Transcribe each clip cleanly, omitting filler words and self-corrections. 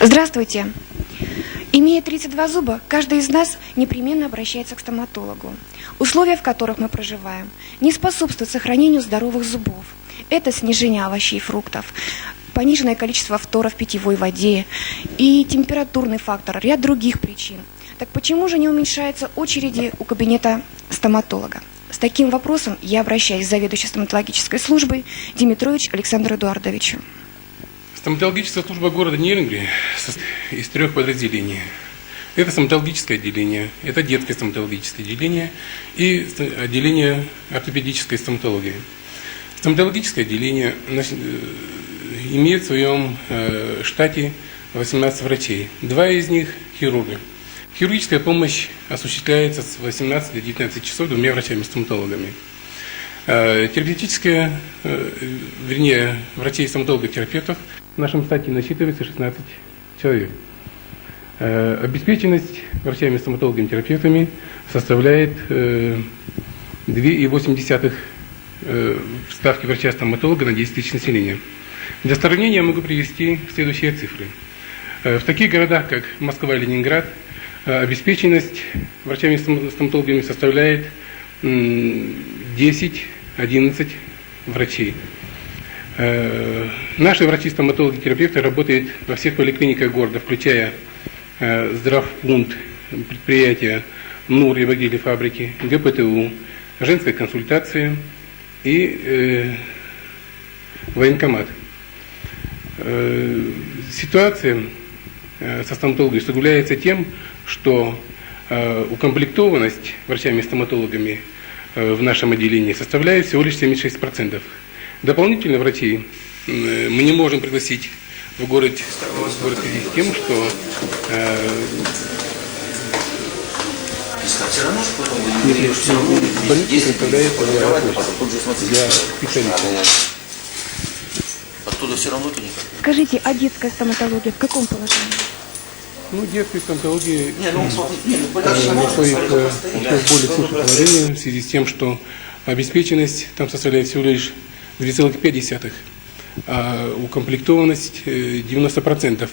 Здравствуйте. Имея 32 зуба, каждый из нас непременно обращается к стоматологу. Условия, в которых мы проживаем, не способствуют сохранению здоровых зубов. Это снижение овощей и фруктов, пониженное количество фтора в питьевой воде и температурный фактор, ряд других причин. Так почему же не уменьшаются очереди у кабинета стоматолога? С таким вопросом я обращаюсь к заведующей стоматологической службой Димитрович Александру Эдуардовичу. Стоматологическая служба города Нерюнгри состоит из 3 подразделений. Это стоматологическое отделение, это детское стоматологическое отделение и отделение ортопедической стоматологии. Стоматологическое отделение имеет в своем штате 18 врачей, 2 из них хирурги. Хирургическая помощь осуществляется с 18 до 19 часов 2 врачами-стоматологами. Терапевтическая, врачей-стоматологов-терапевтов в нашем штате насчитывается 16 человек. Обеспеченность врачами-стоматологами-терапевтами составляет 2,8 ставки врача-стоматолога на 10 тысяч населения. Для сравнения я могу привести следующие цифры. В таких городах, как Москва и Ленинград, обеспеченность врачами-стоматологами составляет 10-11 врачей. Наши врачи-стоматологи-терапевты работают во всех поликлиниках города, включая здравпункт, предприятия НУР и вагили фабрики, ГПТУ, женская консультация и военкомат. Ситуация со стоматологией усугубляется тем, что укомплектованность врачами-стоматологами в нашем отделении составляет всего лишь 76%. Дополнительно врачей мы не можем пригласить в город в связи с тем, что больница представляет для специалистов. Оттуда все равно никак. Скажите, а детская стоматология в каком положении? Детская стоматология находится в более худшем положении в связи с тем, что обеспеченность там составляет всего лишь 2,5, а укомплектованность 90%.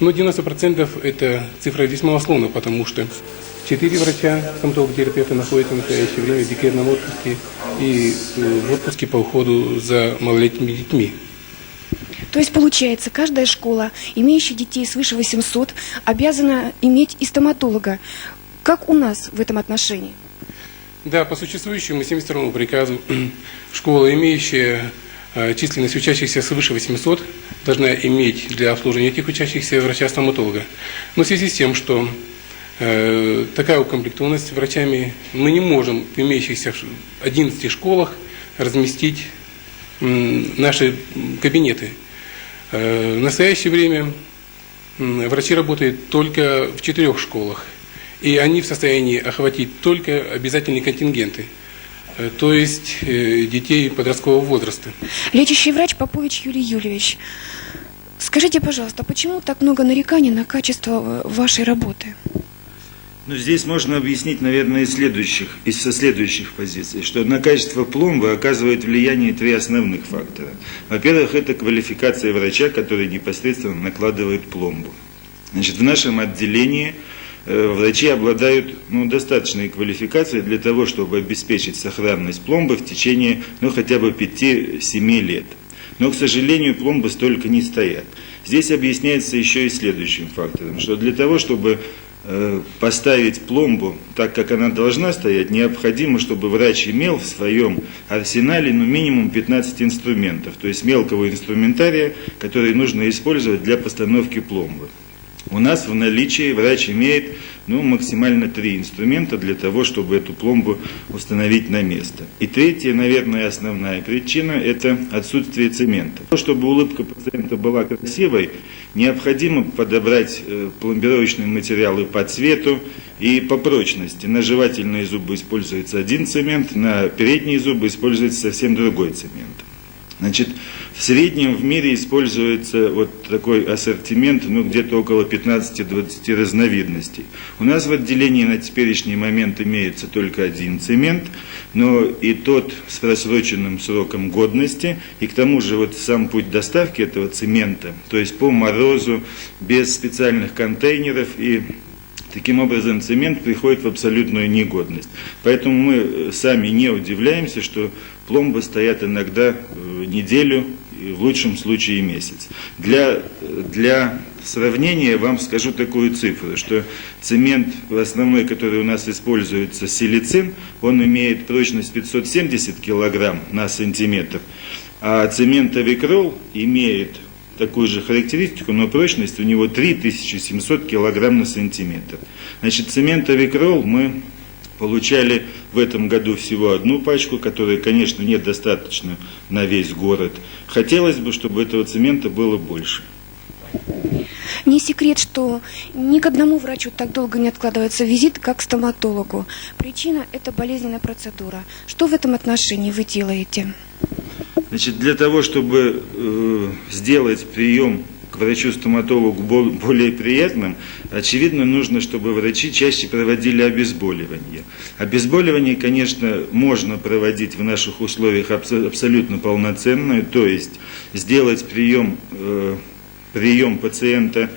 Но 90% это цифра весьма условна, потому что 4 врача стоматолога-терапевта находятся в настоящее время в декретном отпуске и в отпуске по уходу за малолетними детьми. То есть, получается, каждая школа, имеющая детей свыше 800, обязана иметь и стоматолога. Как у нас в этом отношении? Да, по существующему 72-му приказу школа, имеющая численность учащихся свыше 800, должна иметь для обслуживания этих учащихся врача-стоматолога. Но в связи с тем, что такая укомплектованность врачами, мы не можем в имеющихся 11 школах разместить наши кабинеты. В настоящее время врачи работают только в 4 школах, и они в состоянии охватить только обязательные контингенты, то есть детей подросткового возраста. Лечащий врач Попович Юрий Юрьевич, скажите, пожалуйста, почему так много нареканий на качество вашей работы? Здесь можно объяснить, наверное, со следующих позиций, что на качество пломбы оказывает влияние 3 основных фактора. Во-первых, это квалификация врача, который непосредственно накладывает пломбу. В нашем отделении врачи обладают достаточной квалификацией для того, чтобы обеспечить сохранность пломбы в течение хотя бы 5-7 лет. Но, к сожалению, пломбы столько не стоят. Здесь объясняется еще и следующим фактором, что для того, чтобы поставить пломбу так, как она должна стоять, необходимо, чтобы врач имел в своем арсенале минимум 15 инструментов, то есть мелкого инструментария, который нужно использовать для постановки пломбы. У нас в наличии врач имеет максимально 3 инструмента для того, чтобы эту пломбу установить на место. И третья, наверное, основная причина – это отсутствие цемента. Чтобы улыбка пациента была красивой, необходимо подобрать пломбировочные материалы по цвету и по прочности. На жевательные зубы используется один цемент, на передние зубы используется совсем другой цемент. Значит, в среднем в мире используется вот такой ассортимент, где-то около 15-20 разновидностей. У нас в отделении на теперешний момент имеется только один цемент, но и тот с просроченным сроком годности, и к тому же вот сам путь доставки этого цемента, то есть по морозу, без специальных контейнеров, и таким образом цемент приходит в абсолютную негодность. Поэтому мы сами не удивляемся, что пломбы стоят иногда неделю, в лучшем случае месяц. Для сравнения вам скажу такую цифру, что цемент основной, который у нас используется, силицин, он имеет прочность 570 кг на сантиметр, а цемент авикрол имеет такую же характеристику, но прочность у него 3700 кг на сантиметр. Значит, цемент авикрол мы получали в этом году всего одну пачку, которой, конечно, недостаточно на весь город. Хотелось бы, чтобы этого цемента было больше. Не секрет, что ни к одному врачу так долго не откладывается визит, как к стоматологу. Причина – это болезненная процедура. Что в этом отношении вы делаете? Значит, для того, чтобы сделать прием к врачу-стоматологу более приятным, очевидно, нужно, чтобы врачи чаще проводили обезболивание. Обезболивание, конечно, можно проводить в наших условиях абсолютно полноценно, то есть сделать прием пациента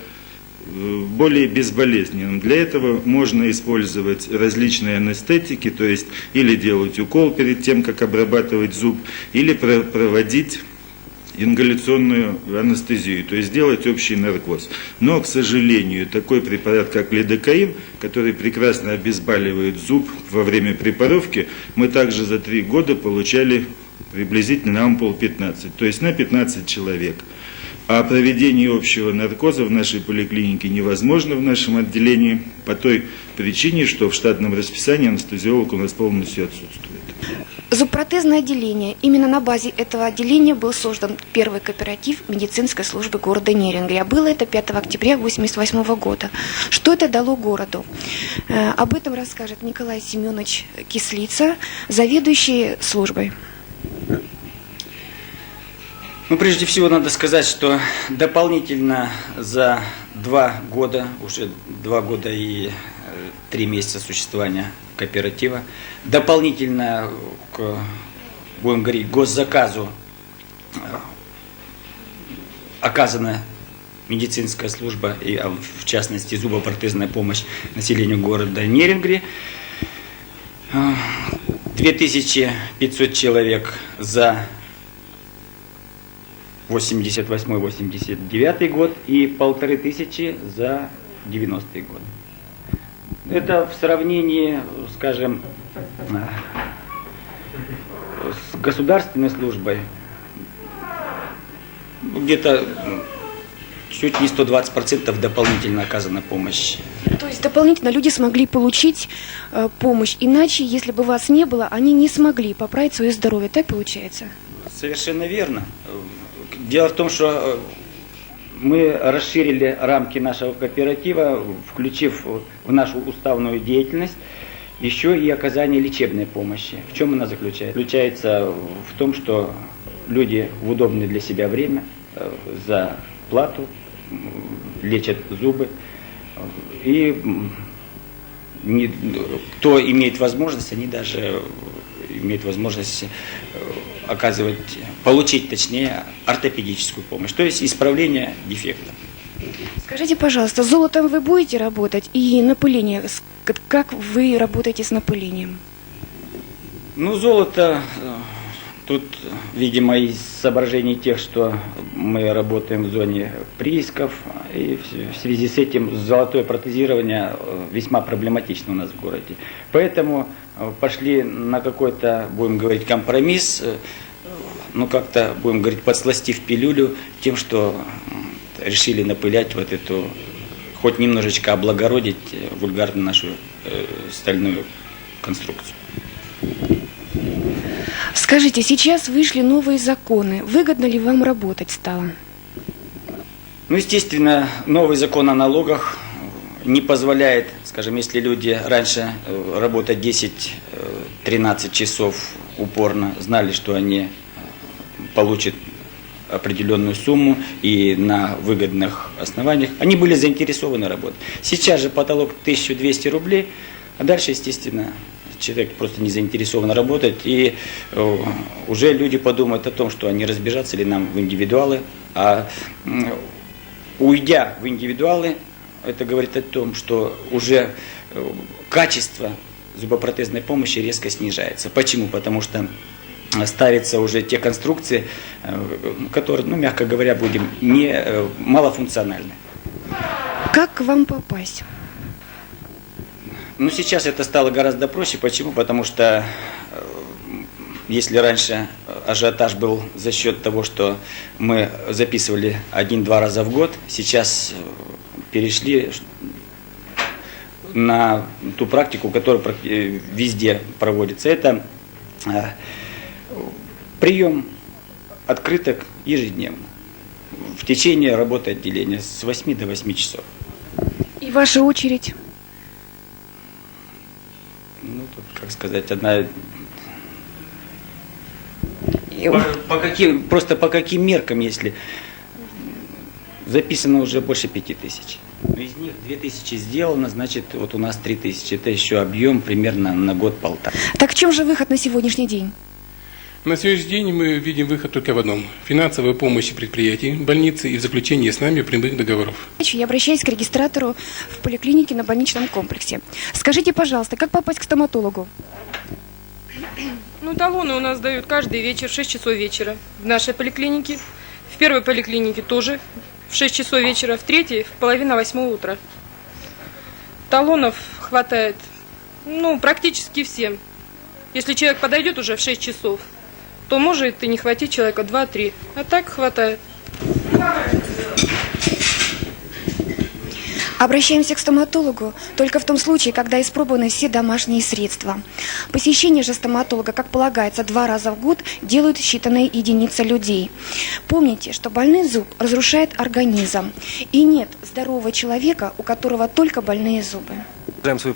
более безболезненным. Для этого можно использовать различные анестетики, то есть или делать укол перед тем, как обрабатывать зуб, или проводить ингаляционную анестезию, то есть делать общий наркоз. Но, к сожалению, такой препарат, как лидокаин, который прекрасно обезболивает зуб во время препаровки, мы также за 3 года получали приблизительно ампул 15, то есть на 15 человек. А проведение общего наркоза в нашей поликлинике невозможно в нашем отделении по той причине, что в штатном расписании анестезиолог у нас полностью отсутствует. Зубпротезное отделение. Именно на базе этого отделения был создан первый кооператив медицинской службы города Нерюнгри. Было это 5 октября 1988 года. Что это дало городу? Об этом расскажет Николай Семенович Кислица, заведующий службой. Ну, прежде всего, надо сказать, что дополнительно за 2 года, уже 2 года и 3 месяца существования кооператива, дополнительно к, будем говорить, госзаказу оказана медицинская служба, и в частности зубопротезная помощь населению города Нерюнгри. 2500 человек за 88-89 год и 1500 за 90-й год. Это в сравнении, скажем, с государственной службой где-то чуть не 120% дополнительно оказана помощь. То есть дополнительно люди смогли получить помощь. Иначе, если бы вас не было, они не смогли поправить свое здоровье. Так получается? Совершенно верно. Дело в том, что мы расширили рамки нашего кооператива, включив в нашу уставную деятельность еще и оказание лечебной помощи. В чем она заключается? Заключается в том, что люди в удобное для себя время за плату лечат зубы. И кто имеет возможность, они даже имеют возможность получить, точнее, ортопедическую помощь, то есть исправление дефекта. Скажите, пожалуйста, с золотом вы будете работать и напыление? Как вы работаете с напылением? Ну, золото, тут, видимо, из соображений тех, что мы работаем в зоне приисков, и в связи с этим золотое протезирование весьма проблематично у нас в городе. Поэтому пошли на какой-то, будем говорить, компромисс, ну как-то, будем говорить, подсластив пилюлю тем, что решили напылять вот эту, хоть немножечко облагородить вульгарно нашу стальную конструкцию. Скажите, сейчас вышли новые законы. Выгодно ли вам работать стало? Ну, естественно, новый закон о налогах не позволяет, скажем, если люди раньше работали 10-13 часов упорно, знали, что они получит определенную сумму и на выгодных основаниях. Они были заинтересованы работать. Сейчас же потолок 1200 рублей, а дальше, естественно, человек просто не заинтересован работать, и уже люди подумают о том, что они разбежатся ли нам в индивидуалы, а уйдя в индивидуалы, это говорит о том, что уже качество зубопротезной помощи резко снижается. Почему? Потому что ставятся уже те конструкции, которые, ну, мягко говоря, будем малофункциональны. Как к вам попасть? Ну, сейчас это стало гораздо проще. Почему? Потому что если раньше ажиотаж был за счет того, что мы записывали 1-2 раза в год, сейчас перешли на ту практику, которая везде проводится. Это прием открыток ежедневно в течение работы отделения с 8 до 8 часов. И ваша очередь? Ну, тут, как сказать, одна... И- Просто по каким меркам, если записано уже больше 5000. Из них 2000 сделано, значит, вот у нас 3000. Это еще объем примерно на год-полтора. Так в чем же выход на сегодняшний день? На сегодняшний день мы видим выход только в одном – финансовая помощь предприятий, больницы и в заключении с нами прямых договоров. Я обращаюсь к регистратору в поликлинике на больничном комплексе. Скажите, пожалуйста, как попасть к стоматологу? Ну, талоны у нас дают каждый вечер в 6 часов вечера в нашей поликлинике. В первой поликлинике тоже в 6 часов вечера, в третьей в 7:30 утра. Талонов хватает, ну, практически всем. Если человек подойдет уже в 6 часов, то может и не хватить человека 2-3, а так хватает. Обращаемся к стоматологу только в том случае, когда испробованы все домашние средства. Посещение же стоматолога, как полагается, 2 раза в год делают считанные единицы людей. Помните, что больной зуб разрушает организм. И нет здорового человека, у которого только больные зубы. Продолжаем свою